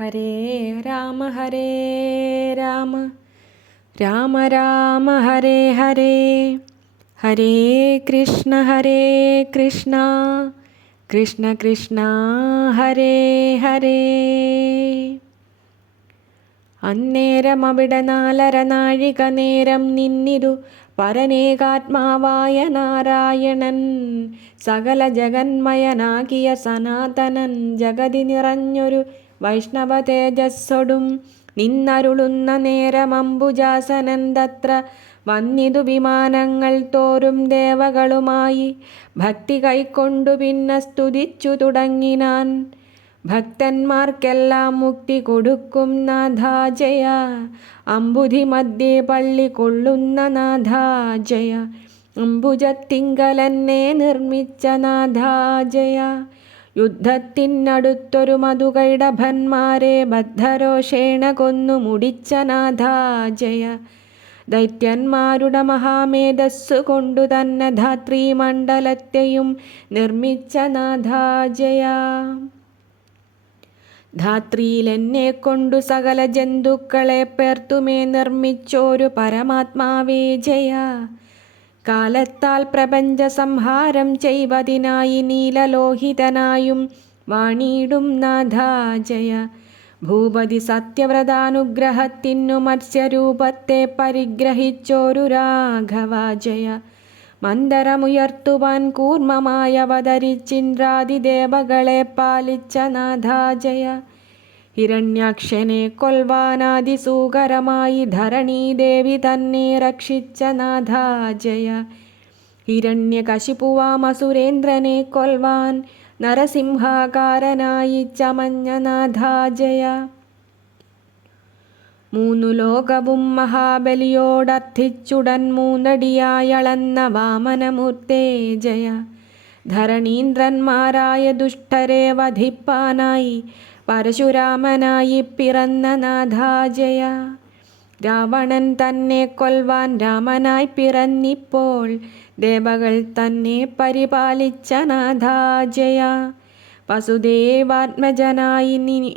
ഹരേ രാമ രാമ രാമ രാമ ഹരേ ഹരേ ഹരേ കൃഷ്ണ കൃഷ്ണ കൃഷ്ണ കൃഷ്ണ ഹരേ ഹരേ. അന്നേരം അവിടെ 4.5 നാഴിക നേരം നിന്നിതു പരനേകാത്മാവായ നാരായണൻ. സകല ജഗന്മയനാകിയ സനാതനൻ ജഗതി നിറഞ്ഞൊരു വൈഷ്ണവ തേജസ്സൊടും നിന്നരുളുന്ന നേരമംബുജാസനൻ തത്ര വന്നിതു വിമാനങ്ങൾ തോറും ദേവകളുമായി. ഭക്തി കൈക്കൊണ്ടു പിന്നെ സ്തുതിച്ചു തുടങ്ങിനാൻ. ഭക്തന്മാർക്കെല്ലാം മുക്തി കൊടുക്കും നാഥാ ജയ. അംബുധി മധ്യേ പള്ളി കൊള്ളുന്ന നാഥാ ജയ. അംബുജത്തിങ്കലെന്നെ നിർമ്മിച്ച നാഥാ ജയ. യുദ്ധത്തിനടുത്തൊരു മധുകൈടഭന്മാരെ ബദ്ധരോഷേണ കൊന്നു മുടിച്ച നാഥാ ജയ. ദൈത്യന്മാരുടെ മഹാമേധസ്സു കൊണ്ടു തന്നെ ധാത്രീമണ്ഡലത്തെയും നിർമ്മിച്ച നാഥാ ജയ. ധാത്രിയിലെന്നെ കൊണ്ടു സകല ജന്തുക്കളെ പേർത്തുമേ നിർമ്മിച്ചോരു പരമാത്മാവേ ജയ. കാലത്താൽ പ്രപഞ്ച സംഹാരം ചെയ്വതിനായി നീലലോഹിതനായും വാണിയിടും നാഥാ ജയ. ഭൂപതി സത്യവ്രതാനുഗ്രഹത്തിനു മത്സ്യരൂപത്തെ പരിഗ്രഹിച്ചോരു രാഘവ ജയ. മന്ദരമുയർത്തുവാൻ കൂർമ്മമായി അവതരിച്ചിന്ദ്രാദിദേവകളെ പാലിച്ച നാഥാ ജയ. ഹിരണ്യാക്ഷനെ കൊൽവാനാദിസൂകരമായി ധരണീദേവി തന്നെ രക്ഷിച്ച നാഥാ ജയ. ഹിരണ്യകശിപുവാമസുരേന്ദ്രനെ കൊൽവാൻ നരസിംഹാകാരനായി ചമഞ്ഞ നാഥാ ജയ. 3 ലോകവും മഹാബലിയോടർത്ഥിച്ചുടൻ 3 അടിയായളന്ന വാമനമൂർത്തേ ജയ. ധരണീന്ദ്രന്മാരായ ദുഷ്ടരെ വധിപ്പാനായി പരശുരാമനായി പിറന്ന നാഥാ ജയ. രാവണൻ തന്നെ കൊൽവാൻ രാമനായി പിറന്നിപ്പോൾ ദേവകൾ തന്നെ പരിപാലിച്ച നാഥാ ജയ. വസുദേവാത്മജനായി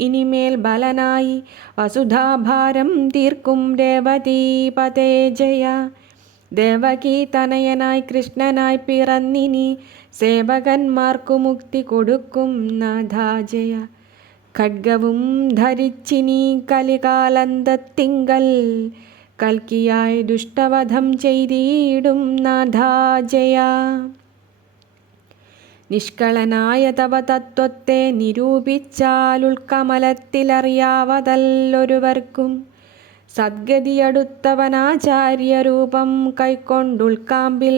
ഇനിമേൽ ബലനായി വസുധാഭാരം തീർക്കും രേവതീപതേ ജയ. ദേവകീ തനയനായി കൃഷ്ണനായി പിറന്നിനി സേവകന്മാർക്കു മുക്തി കൊടുക്കും നാഥാ ജയ. ഖഡ്ഗവും ധരിച്ചിനി കലികാലന്തത്തിങ്കൽ കൽക്കിയായി ദുഷ്ടവധം ചെയ്തിടും നാഥാ ജയ. നിഷ്കളനായ തവ തത്വത്തെ നിരൂപിച്ചാലുൾക്കമലത്തിലറിയാവതല്ലൊരുവർക്കും. സദ്ഗതിയടുത്തവനാചാര്യരൂപം കൈക്കൊണ്ടുൾക്കാമ്പിൽ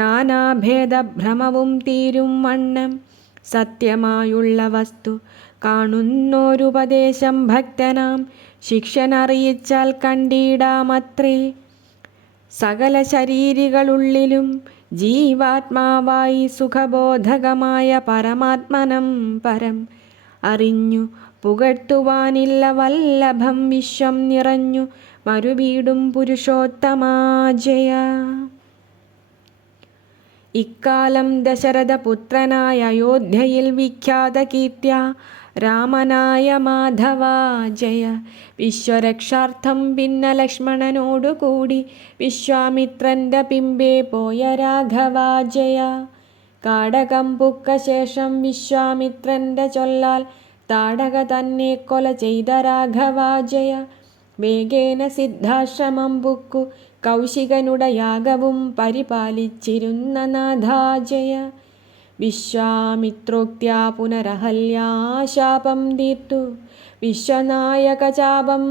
നാനാഭേദഭ്രമവും തീരും വണ്ണം. സത്യമായുള്ള വസ്തു കാണുന്നോരുപദേശം ഭക്തനാം ശിഷ്യനറിയിച്ചാൽ കണ്ടിടാമത്രേ. സകല ശരീരികളുള്ളിലും ജീവാത്മാവായി സുഖബോധകമായ പരമാത്മനം പരം അറിഞ്ഞു പുകഴ്ത്തുവാനില്ല വല്ലഭം വിശ്വം നിറഞ്ഞു മരുവീടും പുരുഷോത്തമാ ജയ. ഇക്കാലം ദശരഥപുത്രനായ അയോധ്യയിൽ വിഖ്യാത കീർത്തിയ രാമനായ മാധവ ജയ. വിശ്വരക്ഷാർത്ഥം പിന്നെ ലക്ഷ്മണനോടുകൂടി വിശ്വാമിത്രന്റെ പിമ്പേ പോയ രാഘവ ജയ. കാടകം പുക്ക ശേഷം വിശ്വാമിത്രന്റെ ചൊല്ലാൽ താടക തന്നെ കൊല ചെയ്ത രാഘവ ജയ. വേഗേന സിദ്ധാശ്രമം പുക്കു കൗശികനുടെ യാഗവും പരിപാലിച്ചിരുന്ന നാഥാ ജയ. വിശ്വാമിത്രോക്ത്യാ പുനരഹല്യാശാപം തീർത്തു വിശ്വനായക ചാപം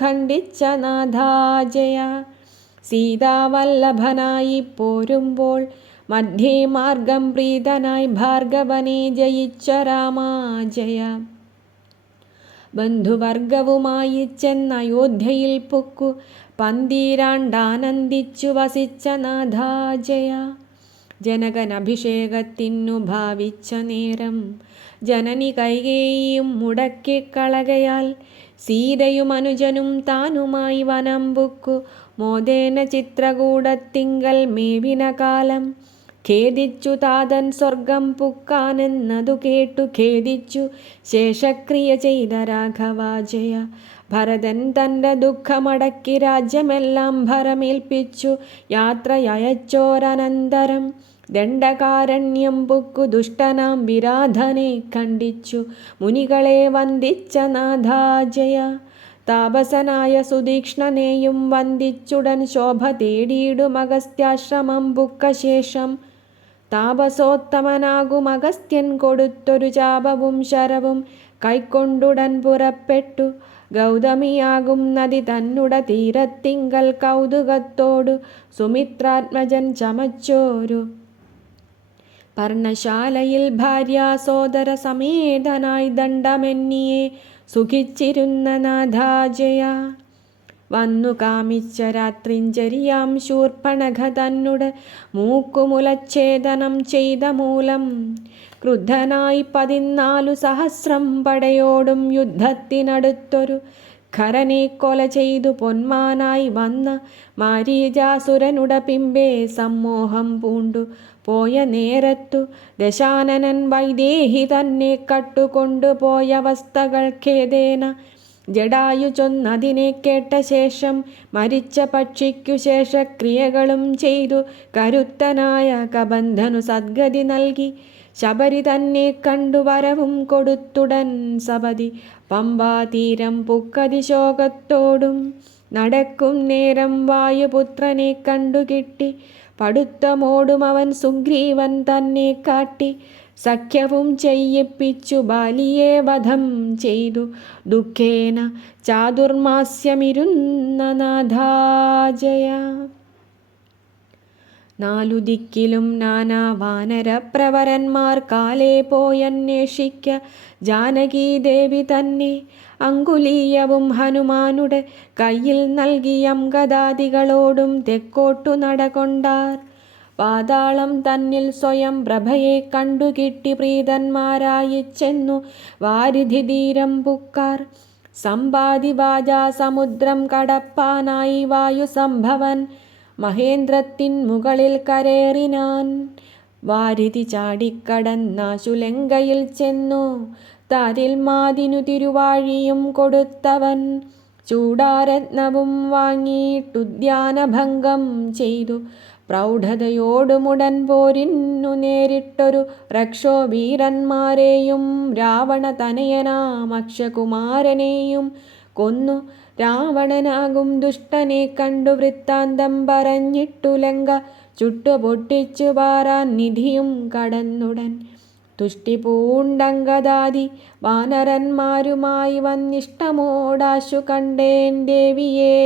ഖണ്ഡിച്ച നാഥാ ജയ. സീതാവല്ലഭനായി പോരുമ്പോൾ മധ്യേ മാർഗം പ്രീതനായി ഭാർഗവനെ ജയിച്ച രാമാ ജയ. ബന്ധുവർഗവുമായി ചെന്ന് അയോധ്യയിൽ പൊക്കു പന്തീരാണ്ടാനന്ദിച്ചു വസിച്ച നാഥാ ജയ. ജനകനഭിഷേകത്തിനു ഭാവിച്ച നേരം ജനനി കൈകേയിയും മുടക്കിക്കളകയാൽ സീതയും അനുജനും താനുമായി വനം പുക്കു മോദേന ചിത്രകൂടത്തിങ്കൽ മേവിന കാലം. ഖേദിച്ചു താതൻ സ്വർഗം പുക്കാനെന്നതു കേട്ടു ഖേദിച്ചു ശേഷക്രിയ ചെയ്ത രാഘവാജയ. ഭരതൻ തൻ്റെ ദുഃഖമടക്കി രാജ്യമെല്ലാം ഭരമേൽപ്പിച്ചു യാത്രയച്ചോരനന്തരം ദണ്ഡകാരണ്യം പുക്കു ദുഷ്ടനാം വിരാധനെ ഖണ്ഡിച്ചു മുനികളെ വന്ദിച്ച നാഥാജയ. താപസനായ സുതീക്ഷ്ണനെയും വന്ദിച്ചുടൻ ശോഭ തേടിയിടും അഗസ്ത്യാശ്രമം പുക്ക ശേഷം താപസോത്തമനാകും അഗസ്ത്യൻ കൊടുത്തൊരു ചാപവും ശരവും കൈക്കൊണ്ടുടൻ പുറപ്പെട്ടു ഗൗതമിയാകും നദി തന്നുട തീരത്തിങ്കൽ കൗതുകത്തോടു സുമിത്രാത്മജൻ ചമച്ചോരു പർണശാലയിൽ ഭാര്യാസോദര സമേതനായി ദണ്ഡമെന്നിയെ സുഖിച്ചിരുന്ന നാഥാജയ. വന്നു കാമിച്ച രാത്രിഞ്ചരിയാം ശൂർപ്പണഖ തന്നുടെ മൂക്കുമുലച്ഛേദനം ചെയ്ത മൂലം ക്രുദ്ധനായി 14 സഹസ്രം പടയോടും യുദ്ധത്തിനടുത്തൊരു ഖരനെ കൊല ചെയ്തു പൊന്മാനായി വന്ന മാരീചാസുരനുട പിമ്പേ സമ്മോഹം പൂണ്ടു പോയ നേരത്തു ദശാനനൻ വൈദേഹി തന്നെ കട്ടുകൊണ്ടുപോയവസ്ഥകൾ ഖേദേന ജഡായു ചൊന്നതിനെ കേട്ട ശേഷം മരിച്ച പക്ഷിക്കു ശേഷക്രിയകളും ചെയ്തു കരുത്തനായ കബന്ധനു സദ്ഗതി നൽകി ശബരി തന്നെ കണ്ടു വരവും കൊടുത്തുടൻ സപതി പമ്പാതീരം പുക്കതിശോകത്തോടും നടക്കും നേരം വായുപുത്രനെ കണ്ടുകിട്ടി പടുത്തമോടും അവൻ സുഗ്രീവൻ തന്നെ കാട്ടി സഖ്യവും ചെയ്യിപ്പിച്ചു ബാലിയെ വധം ചെയ്തു ദുഃഖേന ചാതുർമാസ്യമിരുന്ന നാഥാജയ. 4 ദിക്കിലും നാനാ വാനരപ്രവരന്മാർ കാലേ പോയന്വേഷിക്ക ജാനകീദേവി തന്നെ അങ്കുലീയവും ഹനുമാനുടെ കയ്യിൽ നൽകിയം ഗദാദികളോടും തെക്കോട്ടു നടകൊണ്ടാർ. പാതാളം തന്നിൽ സ്വയം പ്രഭയെ കണ്ടുകിട്ടി പ്രീതന്മാരായി ചെന്നു വാരിധി തീരം പുക്കാർ. സമ്പാദി വാജാ സമുദ്രം കടപ്പാനായി വായുസംഭവൻ മഹേന്ദ്രത്തിൻ മുകളിൽ കരേറിനാൻ. വാരിധി ചാടിക്കടന്നാശുലങ്കയിൽ ചെന്നു താരിൽ മാതിനു തിരുവാഴിയും കൊടുത്തവൻ. ചൂടാരത്നവും വാങ്ങിയിട്ടുദ്യാനഭംഗം ചെയ്തു പ്രൗഢതയോടുമുടൻ പോരിന്നു നേരിട്ടൊരു രക്ഷോവീരന്മാരെയും രാവണ തനയനാം അക്ഷകുമാരനെയും കൊന്നു. രാവണനാകും ദുഷ്ടനെ കണ്ടു വൃത്താന്തം പറഞ്ഞിട്ടു ലങ്ക ചുട്ടുപൊട്ടിച്ചു പാറാൻ നിധിയും കടന്നുടൻ. തുഷ്ടി പൂണ്ടങ്കദാദി വാനരന്മാരുമായി വന്നിഷ്ടമോടാശു കണ്ടേൻ ദേവിയേ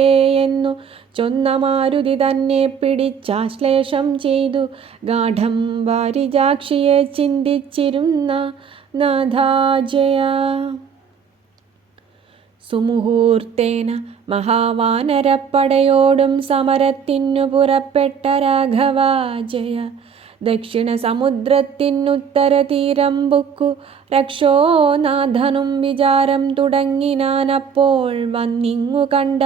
എന്നു ചൊന്ന മാരുതി തന്നെ പിടിച്ചാശ്ലേഷം ചെയ്തു ഗാഠം വാരിജാക്ഷിയെ ചിന്തിച്ചിരുന്ന നാഥാജയ. സുമുഹൂർത്തേന മഹാവാനരപ്പടയോടും സമരത്തിനു പുറപ്പെട്ട രാഘവാജയ. ദക്ഷിണ സമുദ്രത്തിനുത്തര തീരം പുക്കു രക്ഷോനാഥനും വിചാരം തുടങ്ങിനാനപ്പോൾ വന്നിങ്ങു കണ്ട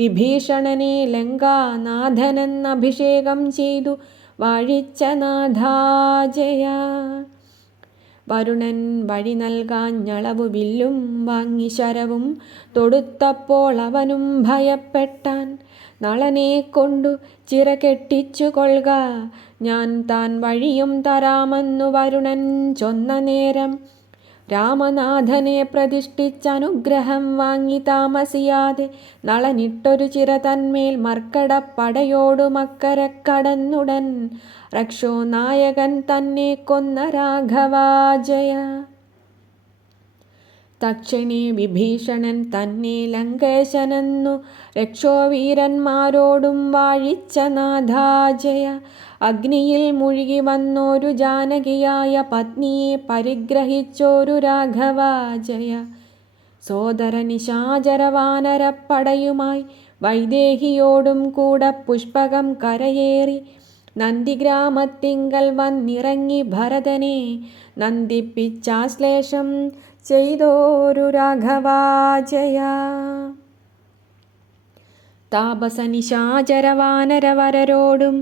വിഭീഷണനെ ലങ്കാനാഥനെന്ന് അഭിഷേകം ചെയ്തു വാഴിച്ച നാഥാജയ. വരുണൻ വഴി നൽകാഞ്ഞളവു വില്ലും വാങ്ങി ശരവും തൊടുത്തപ്പോൾ അവനും ഭയപ്പെട്ടാൻ. നളനെ കൊണ്ടു ചിറകെട്ടിച്ചു കൊള്ളുക ഞാൻ താൻ വഴിയും തരാമെന്നു വരുണൻ ചൊന്ന നേരം രാമനാഥനെ പ്രതിഷ്ഠിച്ചനുഗ്രഹം വാങ്ങി താമസിയാതെ നളനിട്ടൊരു ചിറ തന്മേൽ മർക്കടപ്പടയോടുമക്കര കടന്നുടൻ രക്ഷോനായകൻ തന്നെ കൊന്ന രാഘവാജയ. തക്ഷണേ വിഭീഷണൻ തന്നെ ലങ്കേശനെന്നു രക്ഷോവീരന്മാരോടും വാഴിച്ച നാഥാജയ. അഗ്നിയിൽ മുഴുകി വന്നോരു ജാനകിയായ പത്നിയെ പരിഗ്രഹിച്ചോരു രാഘവാജയ. സോദര നിശാചരവാനരപ്പടയുമായി വൈദേഹിയോടും കൂടെ പുഷ്പകം കരയേറി നന്ദിഗ്രാമത്തിങ്കൽ വന്നിറങ്ങി ഭരതനെ നന്ദിപ്പിച്ചാശ്ലേഷം ചെയ്തോരു രാഘവാജയ. താപസ നിശാചരവാനരവരരോടും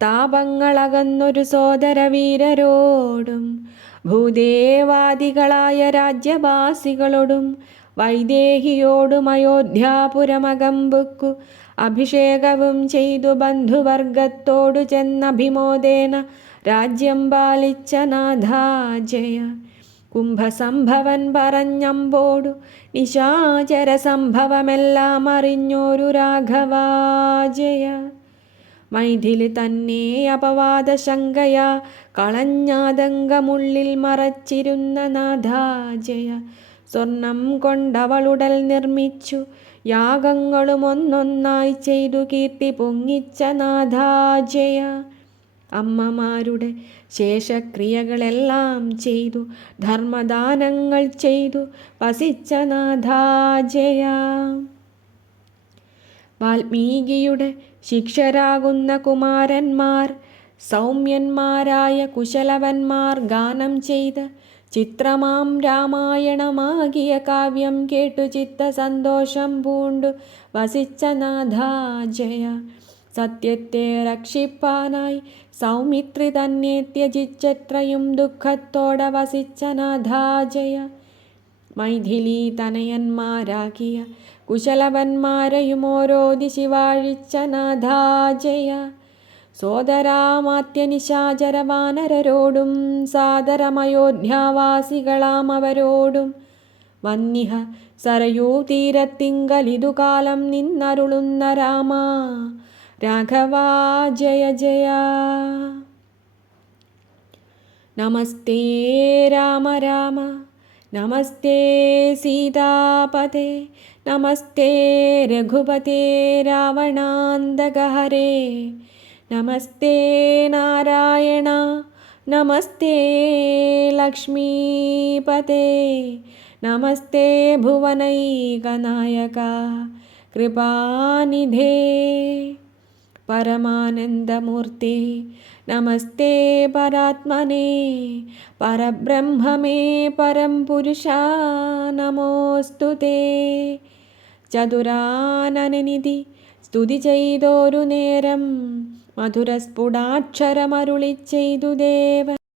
താപങ്ങളകന്നൊരു സോദരവീരരോടും ഭൂദേവാദികളായ രാജ്യവാസികളോടും വൈദേഹിയോടും അയോധ്യാപുരമകമ്പുക്കു അഭിഷേകവും ചെയ്തു ബന്ധുവർഗത്തോടു ചെന്നഭിമോദേന രാജ്യം പാലിച്ച നാഥാജയ. കുംഭസംഭവൻ പറഞ്ഞമ്പോടു നിശാചര സംഭവമെല്ലാം അറിഞ്ഞോരു രാഘവാജയ. മൈഥിലി തന്നെ അപവാദശങ്കയാ കളഞ്ഞാതങ്കമുള്ളിൽ മറച്ചിരുന്ന നാഥാജയ. സ്വർണം കൊണ്ടവളുടൽ നിർമ്മിച്ചു യാഗങ്ങളും ഒന്നൊന്നായി ചെയ്തു കീർത്തി പൊങ്ങിച്ച നാഥാജയ. അമ്മമാരുടെ ശേഷക്രിയകളെല്ലാം ചെയ്തു ധർമ്മദാനങ്ങൾ ചെയ്തു വസിച്ച നാഥാജയ. വാൽമീകിയുടെ ശിഷ്യരാകുന്ന കുമാരന്മാർ സൗമ്യന്മാരായ കുശലവന്മാർ ഗാനം ചെയ്ത് ചിത്രമാം രാമായണമാകിയ കാവ്യം കേട്ടു ചിത്തസന്തോഷം പൂണ്ടു വസിച്ച നാഥാജയ. സത്യത്തെ രക്ഷിപ്പാനായി സൗമിത്രി തന്നെ ത്യജിച്ചെത്രയും ദുഃഖത്തോടെ വസിച്ച നാഥാജയ. മൈഥിലി തനയന്മാരാകിയ കുശലവന്മാരെയും ഓരോ ദിശി വാഴിച്ച നാഥാജയ. സോദരാമാത്യനിശാചരവാനരരോടും സാദരമയോധ്യാവാസികളാം അവരോടും വന്നിഹ സരയൂ തീരത്തിങ്കലിതു കാലം നിന്നരുളുന്ന രാമ രാഘവാ ജയ ജയ. നമസ്തേ രാമ രാമ നമസ്തേ സീതാപതേ നമസ്തേ രഘുപതേ രാവണാന്തകഹരേ നമസ്തേ നാരായണ നമസ്തേ ലക്ഷ്മീപതേ നമസ്തേ ഭുവനൈകനായക കൃപാനിധേ പരമാനന്ദമൂർത്തേ നമസ്തേ പരാത്മനേ പരബ്രഹ്മമേ പരം പുരുഷാ നമോസ്തുതേ. ചതുരാനനനിധി സ്തുതി ചെയ്തോരു നേരം മധുരസ്ഫുടാക്ഷരമരുളി ചെയ്തു ദേവൻ